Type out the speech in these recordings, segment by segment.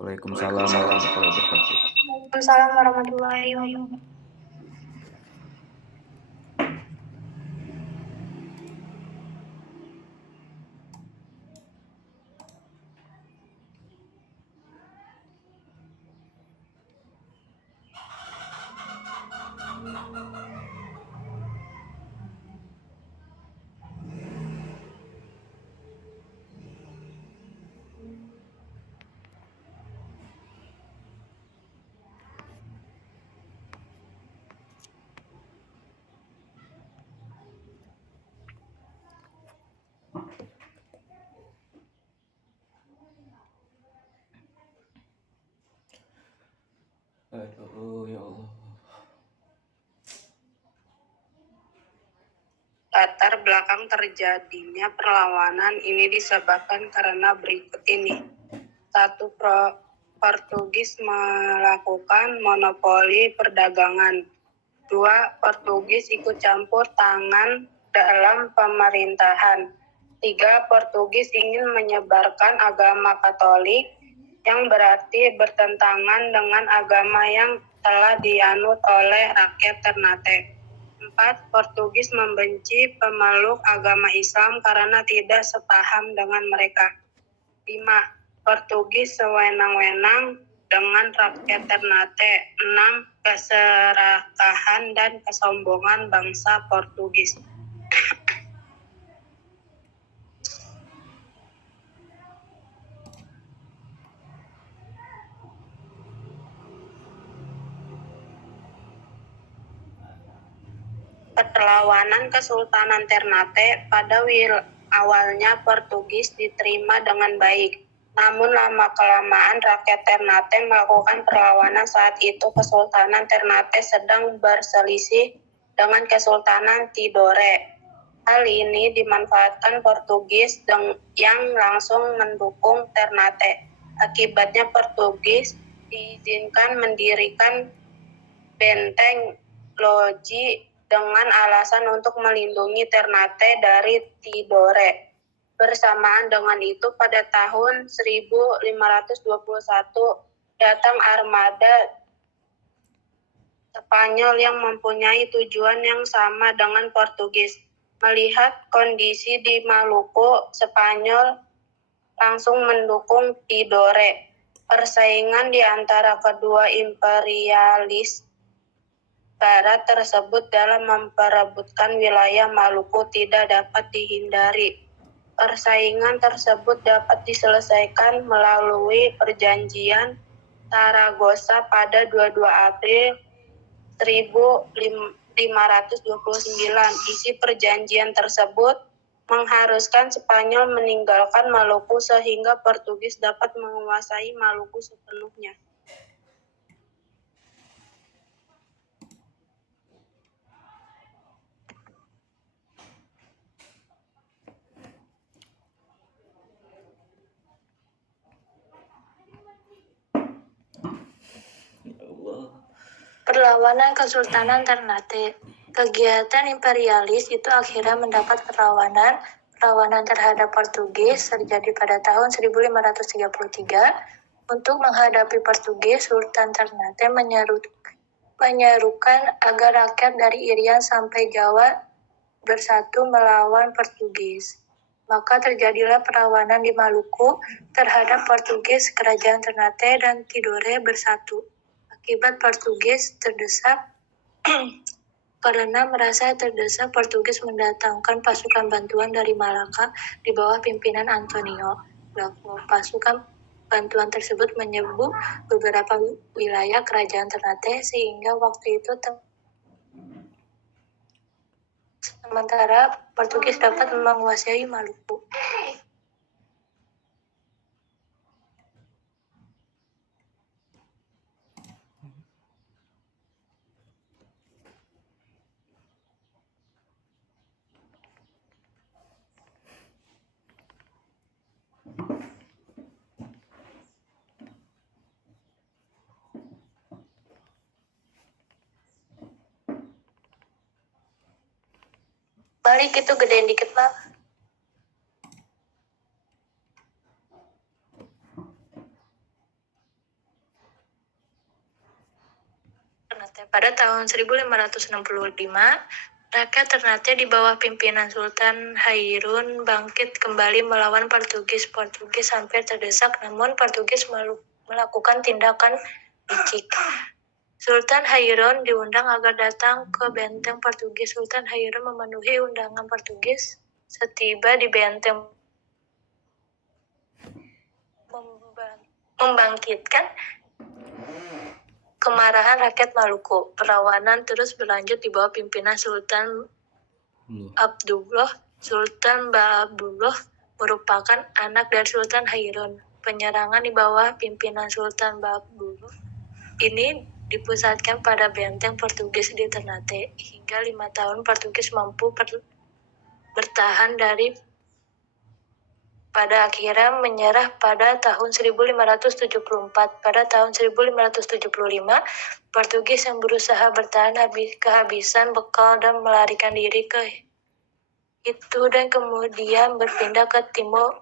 Waalaikumsalam warahmatullahi wabarakatuh. Waalaikumsalam warahmatullahi wabarakatuh. Aduh ya Allah. Latar belakang terjadinya perlawanan ini disebabkan karena berikut ini. 1. Portugis melakukan monopoli perdagangan. 2. Portugis ikut campur tangan dalam pemerintahan. 3. Portugis ingin menyebarkan agama Katolik yang berarti bertentangan dengan agama yang telah dianut oleh rakyat Ternate. 4. Portugis membenci pemeluk agama Islam karena tidak sepaham dengan mereka. 5. Portugis sewenang-wenang dengan rakyat Ternate. 6. Keserakahan dan kesombongan bangsa Portugis. Perlawanan Kesultanan Ternate pada awalnya Portugis diterima dengan baik. Namun lama-kelamaan rakyat Ternate melakukan perlawanan. Saat itu Kesultanan Ternate sedang berselisih dengan Kesultanan Tidore. Hal ini dimanfaatkan Portugis yang langsung mendukung Ternate. Akibatnya Portugis diizinkan mendirikan benteng Loji dengan alasan untuk melindungi Ternate dari Tidore. Bersamaan dengan itu, pada tahun 1521 datang armada Spanyol yang mempunyai tujuan yang sama dengan Portugis. Melihat kondisi di Maluku, Spanyol langsung mendukung Tidore. Persaingan di antara kedua imperialis Barat tersebut dalam memperebutkan wilayah Maluku tidak dapat dihindari. Persaingan tersebut dapat diselesaikan melalui perjanjian Saragossa pada 22 April 1529. Isi perjanjian tersebut mengharuskan Spanyol meninggalkan Maluku sehingga Portugis dapat menguasai Maluku sepenuhnya. Perlawanan Kesultanan Ternate. Kegiatan imperialis itu akhirnya mendapat perlawanan terhadap Portugis terjadi pada tahun 1533. Untuk menghadapi Portugis, Sultan Ternate menyerukan agar rakyat dari Irian sampai Jawa bersatu melawan Portugis. Maka terjadilah perlawanan di Maluku terhadap Portugis. Kerajaan Ternate dan Tidore bersatu. Akibat Portugis terdesak karena merasa terdesak, Portugis mendatangkan pasukan bantuan dari Malaka di bawah pimpinan Antonio Bravo. Pasukan bantuan tersebut menyerbu beberapa wilayah kerajaan Ternate sehingga waktu itu sementara Portugis dapat menguasai Maluku. Balik itu gedein dikit lah. Pada tahun 1565, rakyat Ternate di bawah pimpinan Sultan Hairun bangkit kembali melawan Portugis. Portugis hampir terdesak, namun Portugis melakukan tindakan licik. Sultan Hairun diundang agar datang ke benteng Portugis. Sultan Hairun memenuhi undangan Portugis. Setiba di benteng, membangkitkan kemarahan rakyat Maluku. Perlawanan terus berlanjut di bawah pimpinan Sultan Abdullah. Sultan Abdullah merupakan anak dari Sultan Hairun. Penyerangan di bawah pimpinan Sultan Abdullah ini dipusatkan pada benteng Portugis di Ternate. Hingga 5 tahun Portugis mampu bertahan pada akhirnya menyerah pada tahun 1574. Pada tahun 1575, Portugis yang berusaha bertahan kehabisan bekal dan melarikan diri ke itu dan kemudian berpindah ke timur.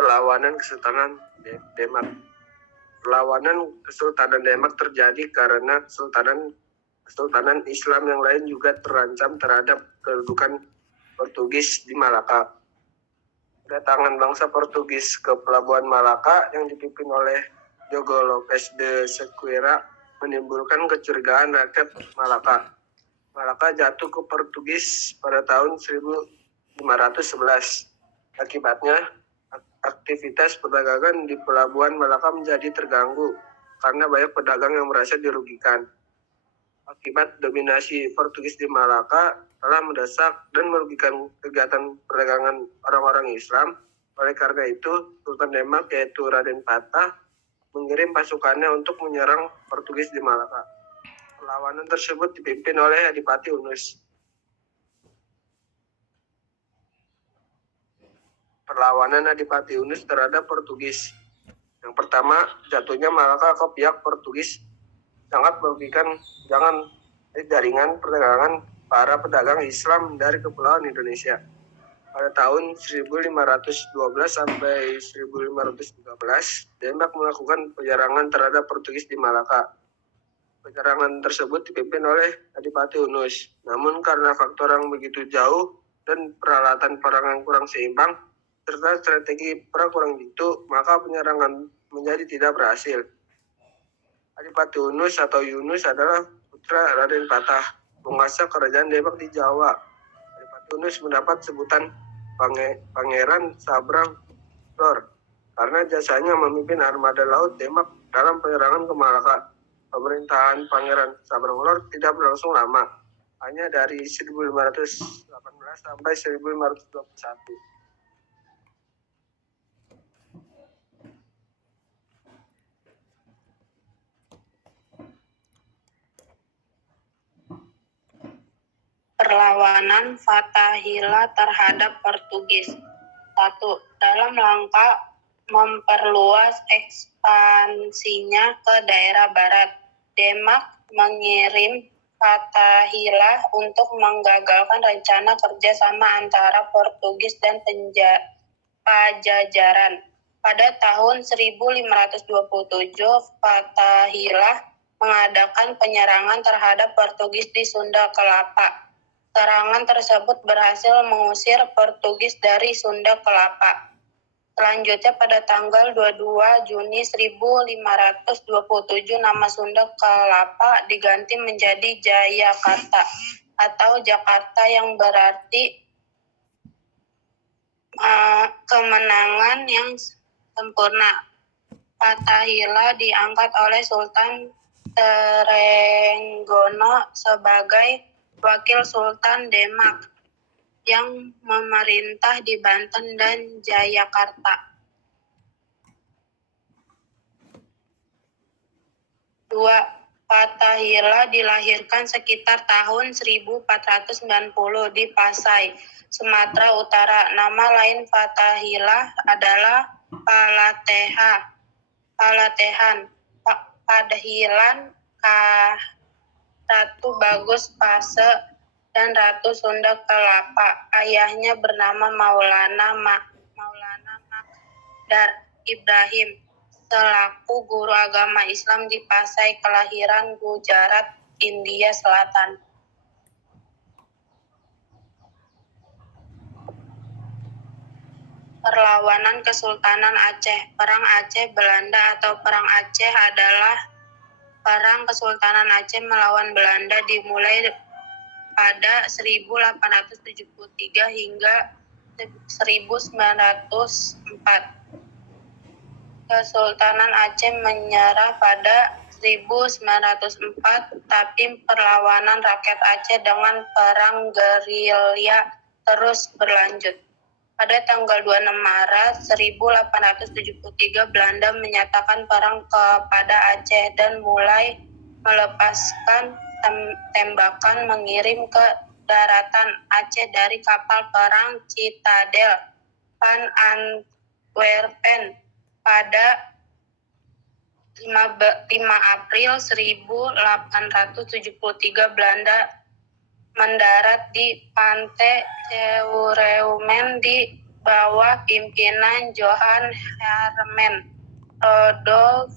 Perlawanan Kesultanan Demak. Perlawanan Kesultanan Demak terjadi karena kesultanan Islam yang lain juga terancam terhadap kedudukan Portugis di Malaka. Kedatangan bangsa Portugis ke Pelabuhan Malaka yang dipimpin oleh Diogo Lopes de Sequeira menimbulkan kecurigaan rakyat Malaka. Malaka jatuh ke Portugis pada tahun 1511. Akibatnya, aktivitas perdagangan di Pelabuhan Malaka menjadi terganggu karena banyak pedagang yang merasa dirugikan. Akibat dominasi Portugis di Malaka telah mendesak dan merugikan kegiatan perdagangan orang-orang Islam. Oleh karena itu, Sultan Demak yaitu Raden Patah mengirim pasukannya untuk menyerang Portugis di Malaka. Perlawanan tersebut dipimpin oleh Adipati Unus. Perlawanan Adipati Unus terhadap Portugis. Yang pertama, jatuhnya Malaka ke pihak Portugis sangat merugikan jaringan perdagangan para pedagang Islam dari Kepulauan Indonesia. Pada tahun 1512 sampai 1513, Demak melakukan penyerangan terhadap Portugis di Malaka. Penyerangan tersebut dipimpin oleh Adipati Unus. Namun karena faktor yang begitu jauh dan peralatan perang yang kurang seimbang, serta strategi perang kurang jitu, maka penyerangan menjadi tidak berhasil. Adipati Unus atau Yunus adalah putra Raden Patah, penguasa kerajaan Demak di Jawa. Adipati Unus mendapat sebutan Pangeran Sabrang Lor karena jasanya memimpin armada laut Demak dalam penyerangan ke Malaka. Pemerintahan Pangeran Sabrang Lor tidak berlangsung lama, hanya dari 1518 sampai 1521. Perlawanan Fathahillah terhadap Portugis. 1. Dalam rangka memperluas ekspansinya ke daerah barat, Demak mengirim Fathahillah untuk menggagalkan rencana kerjasama antara Portugis dan Pajajaran. Pada tahun 1527, Fathahillah mengadakan penyerangan terhadap Portugis di Sunda Kelapa. Serangan tersebut berhasil mengusir Portugis dari Sunda Kelapa. Selanjutnya pada tanggal 22 Juni 1527 nama Sunda Kelapa diganti menjadi Jayakarta atau Jakarta yang berarti kemenangan yang sempurna. Fathahillah diangkat oleh Sultan Trenggono sebagai Wakil Sultan Demak yang memerintah di Banten dan Jayakarta. 2. Fathahillah dilahirkan sekitar tahun 1490 di Pasai, Sumatera Utara. Nama lain Fathahillah adalah Palatehan, Padhilan, Ratu Bagus Pase, dan Ratu Sunda Kelapa. Ayahnya bernama Maulana Makdar Ibrahim, selaku guru agama Islam di Pasai, kelahiran Gujarat, India Selatan. Perlawanan Kesultanan Aceh. Perang Aceh Belanda atau Perang Aceh adalah perang Kesultanan Aceh melawan Belanda dimulai pada 1873 hingga 1904. Kesultanan Aceh menyerah pada 1904, tapi perlawanan rakyat Aceh dengan perang gerilya terus berlanjut. Pada tanggal 26 Maret 1873, Belanda menyatakan perang kepada Aceh dan mulai melepaskan tembakan mengirim ke daratan Aceh dari kapal perang Citadel Van Antwerpen. Pada 5 April 1873, Belanda mendarat di Pantai Ceuremen di bawah pimpinan Johan Herman Rodolph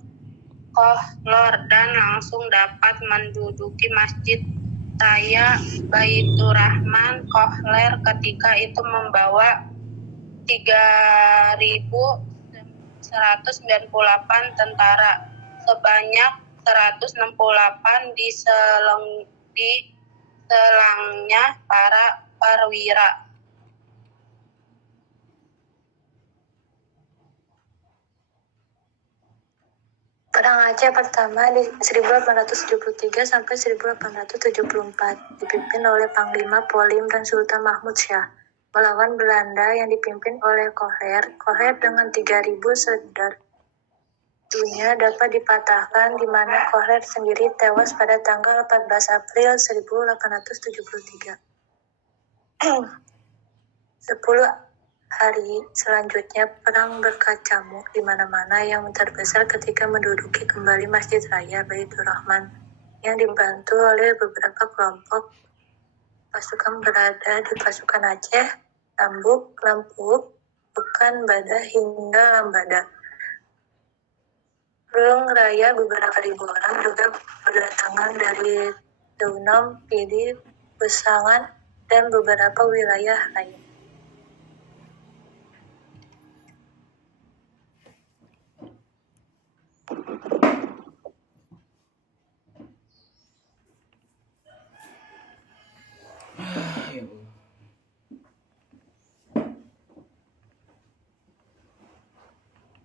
Kohlor dan langsung dapat menduduki Masjid Raya Baiturrahman. Kohlor ketika itu membawa 3.198 tentara, sebanyak 168 di selangnya para perwira. Perang Aceh pertama di 1873 sampai 1874 dipimpin oleh Panglima Polim dan Sultan Mahmud Syah melawan Belanda yang dipimpin oleh Kohlor. Kohlor dengan 3.000 serdadunya dapat dipatahkan, di mana Kohlor sendiri tewas pada tanggal 14 April 1873. 10 hari selanjutnya perang berkecamuk di mana-mana, yang terbesar ketika menduduki kembali Masjid Raya Baiturrahman yang dibantu oleh beberapa kelompok pasukan berada di pasukan Aceh, Tambuk, Lampuk, Bukan Bada hingga Lambada. Belum Raya beberapa ribu orang juga berdatangan dari Deonom, Pidi, Pesangan, dan beberapa wilayah lain. Ya Allah.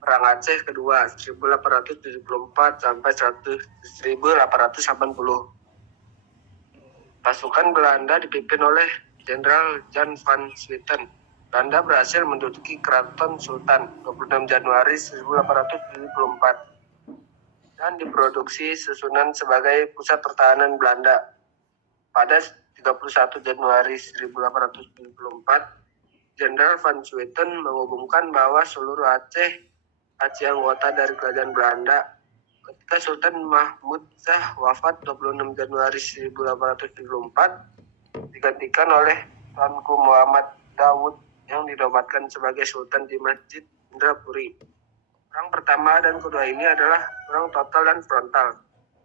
Perang Aceh kedua 1874 sampai 1880. Pasukan Belanda dipimpin oleh Jenderal Jan van Swieten. Belanda berhasil menduduki Keraton Sultan 26 Januari 1874 dan diproduksi susunan sebagai pusat pertahanan Belanda. Pada 31 Januari 1874, Jenderal van Swieten mengumumkan bahwa seluruh Aceh anggota dari kerajaan Belanda. Ketika Sultan Mahmud Shah wafat 26 Januari 1874, digantikan oleh Tuanku Muhammad Daud yang dinobatkan sebagai Sultan di Masjid Indrapuri. Perang pertama dan kedua ini adalah perang total dan frontal,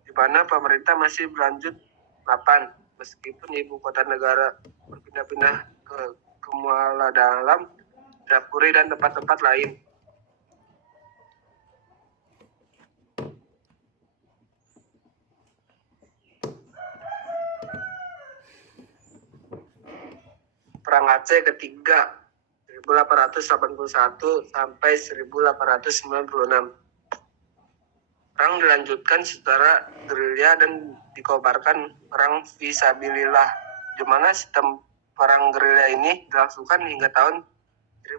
di mana pemerintah masih berlanjut mapan meskipun ibu kota negara berpindah-pindah ke Muala Dalam, Indrapuri, dan tempat-tempat lain. Perang Aceh ketiga 1881 sampai 1896. Perang dilanjutkan secara gerilya dan dikobarkan perang fisabilillah, di mana sistem perang gerilya ini dilangsungkan hingga tahun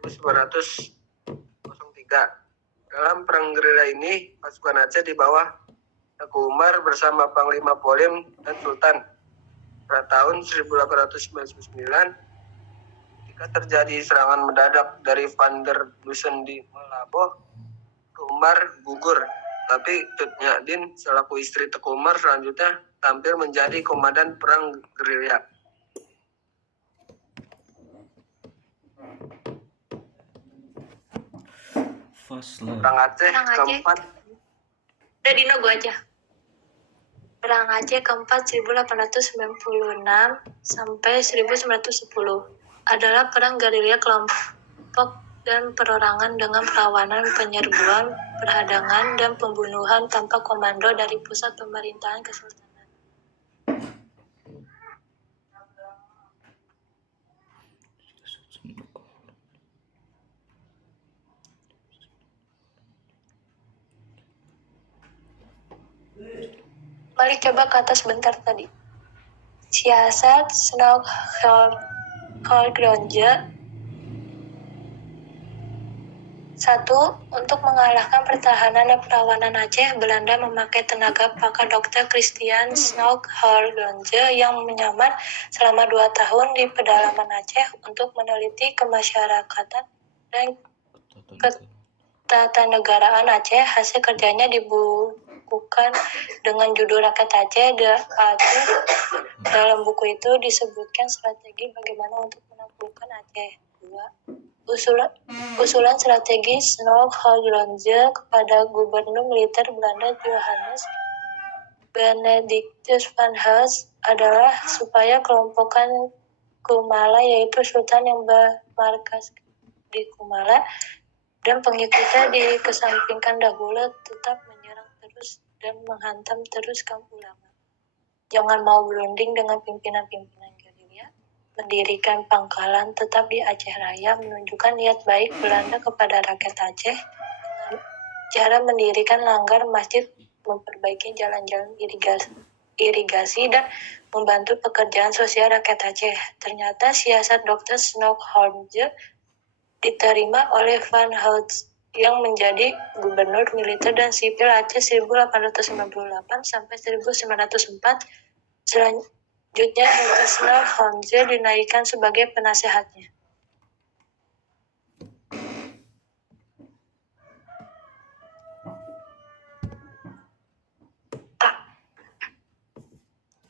1903. Dalam perang gerilya ini, pasukan Aceh di bawah Teku Umar bersama Panglima Polim dan Sultan. Pada tahun 1899, ketika terjadi serangan mendadak dari Van der Dusen di Malabo, Umar gugur Tapi Tut Nyadin selaku istri Teku Umar selanjutnya tampil menjadi komandan perang gerilya. Perang Aceh keempat. Udah Dino gue aja. Perang Aceh keempat 1896 sampai 1910 adalah perang gerilya kelompok dan perorangan dengan perlawanan, penyerbuan, perhadangan, dan pembunuhan tanpa komando dari pusat pemerintahan kesultanan. Balik coba ke atas bentar tadi. Siasat Snowhall-Gronje 1. Untuk mengalahkan pertahanan dan perlawanan Aceh, Belanda memakai tenaga pakar Dr. Christian Snowhall-Gronje yang menyamar selama 2 tahun di pedalaman Aceh untuk meneliti kemasyarakatan dan ketatanegaraan Aceh. Hasil kerjanya dibukukan dengan judul Rakyat Aceh, The Aceh. Dalam buku itu disebutkan strategi bagaimana untuk menaklukkan Aceh. 2. Usulan strategi Snowhall-Gronje kepada Gubernur Militer Belanda Johannes Benedictus van Hulst adalah supaya kelompokan Kumala, yaitu Sultan yang bermarkas di Kumala, dan pengikutnya dikesampingkan dahulu, tetap menyerang terus dan menghantam terus kaum ulama. Jangan mau berunding dengan pimpinan-pimpinan gerilya. Mendirikan pangkalan tetap di Aceh Raya menunjukkan niat baik Belanda kepada rakyat Aceh dengan cara mendirikan langgar masjid, memperbaiki jalan-jalan irigasi, dan membantu pekerjaan sosial rakyat Aceh. Ternyata siasat Dr. Snowhall-Gronje diterima oleh Van Hulst yang menjadi gubernur militer dan sipil Aceh 1898 sampai 1904. Selanjutnya Dr. Snowhall-Gronje dinaikkan sebagai penasehatnya.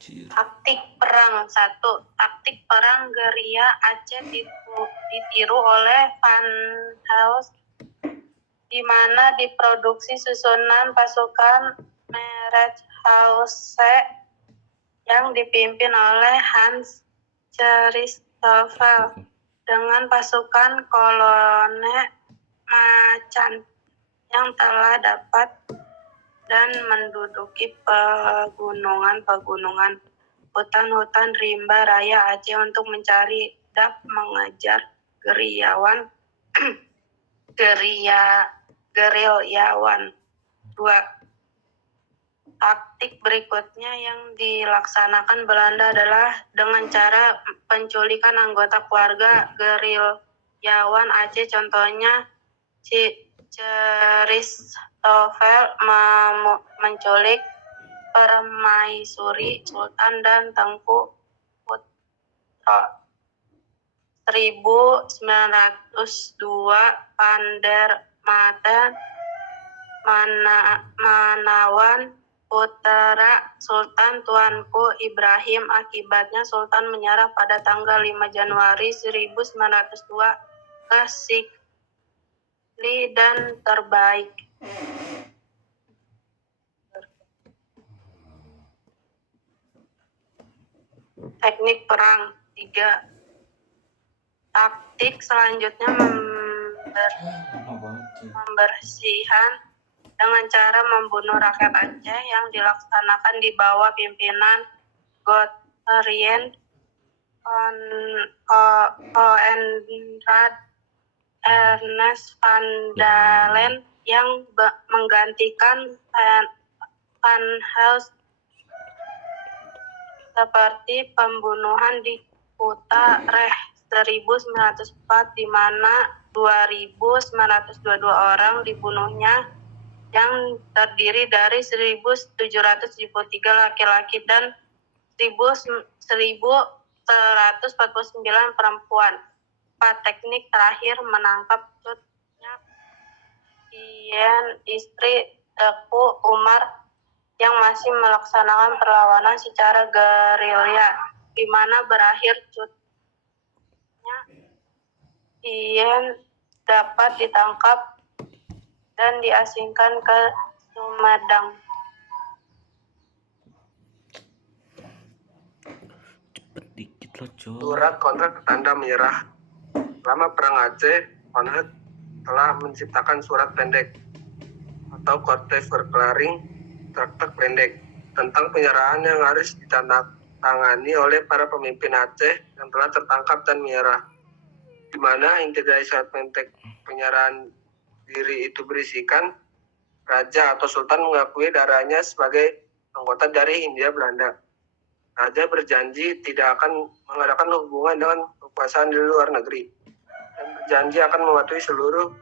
Taktik perang 1. Taktik perang gerilya Aceh ditiru oleh Van Hulst, di mana diproduksi susunan pasukan Meerhouse yang dipimpin oleh Hans Christoffel dengan pasukan kolonel Macan yang telah dapat dan menduduki pegunungan-pegunungan, hutan-hutan rimba raya Aceh untuk mencari dan mengejar gerilyawan. 2. Taktik berikutnya yang dilaksanakan Belanda adalah dengan cara penculikan anggota keluarga gerilyawan Aceh. Contohnya, Christoffel menculik Permaisuri Sultan dan Tengku Putra. 1902 Pandermaten menawan putra Sultan Tuanku Ibrahim. Akibatnya Sultan menyerah pada tanggal 5 Januari 1902 ke Sikli dan terbaik. Teknik perang 3. Taktik selanjutnya membersihan dengan cara membunuh rakyat Aceh yang dilaksanakan di bawah pimpinan Gotthard Coenraad Ernest van Dalen yang menggantikan Van Hulst, seperti pembunuhan di Kuta Reh 1904, di mana 2.922 orang dibunuhnya, yang terdiri dari 1.773 laki-laki dan 1.149 perempuan. 4. Teknik terakhir menangkap Tut Nyak Hien, istri Teku Umar yang masih melaksanakan perlawanan secara gerilya, di mana berakhir cutnya Ien dapat ditangkap dan diasingkan ke Sumedang. Cepet dikit loh, Cok. Surat kontrak tanda menyerah. Selama Perang Aceh, Konrad telah menciptakan surat pendek atau korte verklaring traktat pendek tentang penyerahan yang harus ditandatangani oleh para pemimpin Aceh yang telah tertangkap dan menyerah, di mana inti dari surat pendek penyerahan diri itu berisikan Raja atau Sultan mengakui daerahnya sebagai anggota dari Hindia Belanda. Raja berjanji tidak akan mengadakan hubungan dengan kekuasaan di luar negeri dan berjanji akan mematuhi seluruh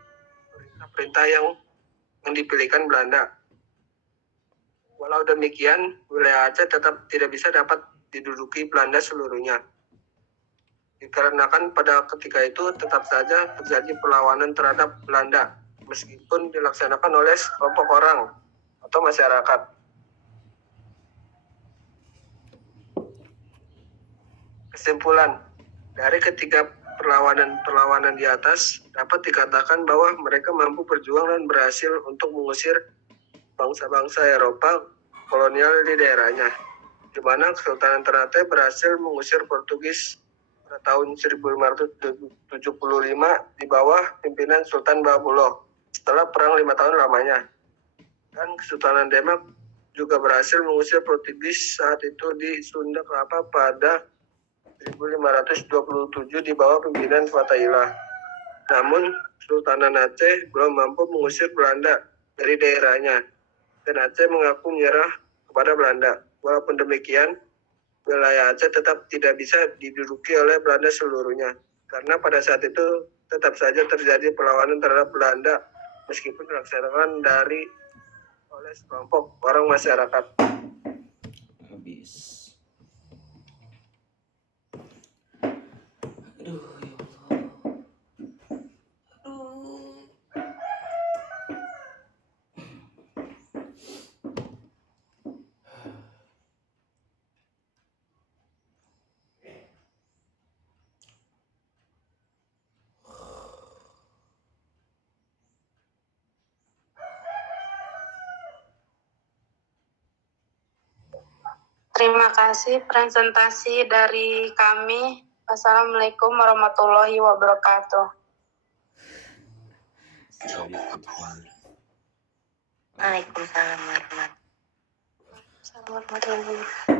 perintah yang dipilihkan Belanda. Walau demikian, wilayah Aceh tetap tidak bisa dapat diduduki Belanda seluruhnya. Dikarenakan pada ketika itu tetap saja terjadi perlawanan terhadap Belanda, meskipun dilaksanakan oleh sekelompok orang atau masyarakat. Kesimpulan, dari ketiga perlawanan di atas, dapat dikatakan bahwa mereka mampu berjuang dan berhasil untuk mengusir bangsa-bangsa Eropa kolonial di daerahnya, di mana Kesultanan Ternate berhasil mengusir Portugis pada tahun 1575 di bawah pimpinan Sultan Bahabullah setelah perang 5 tahun lamanya. Dan Kesultanan Demak juga berhasil mengusir Portugis saat itu di Sunda Kelapa pada 1527 di bawah pimpinan Fatahillah. Namun, Sultanan Aceh belum mampu mengusir Belanda dari daerahnya, dan Aceh mengaku menyerah kepada Belanda. Walaupun demikian, wilayah Aceh tetap tidak bisa diduduki oleh Belanda seluruhnya, karena pada saat itu tetap saja terjadi perlawanan terhadap Belanda, meskipun dilaksanakan oleh sekelompok orang masyarakat. Habis. Aduh, ya Allah. Aduh. Terima kasih presentasi dari kami. Wassalamualaikum warahmatullahi wabarakatuh. Waalaikumsalam warahmatullahi wabarakatuh.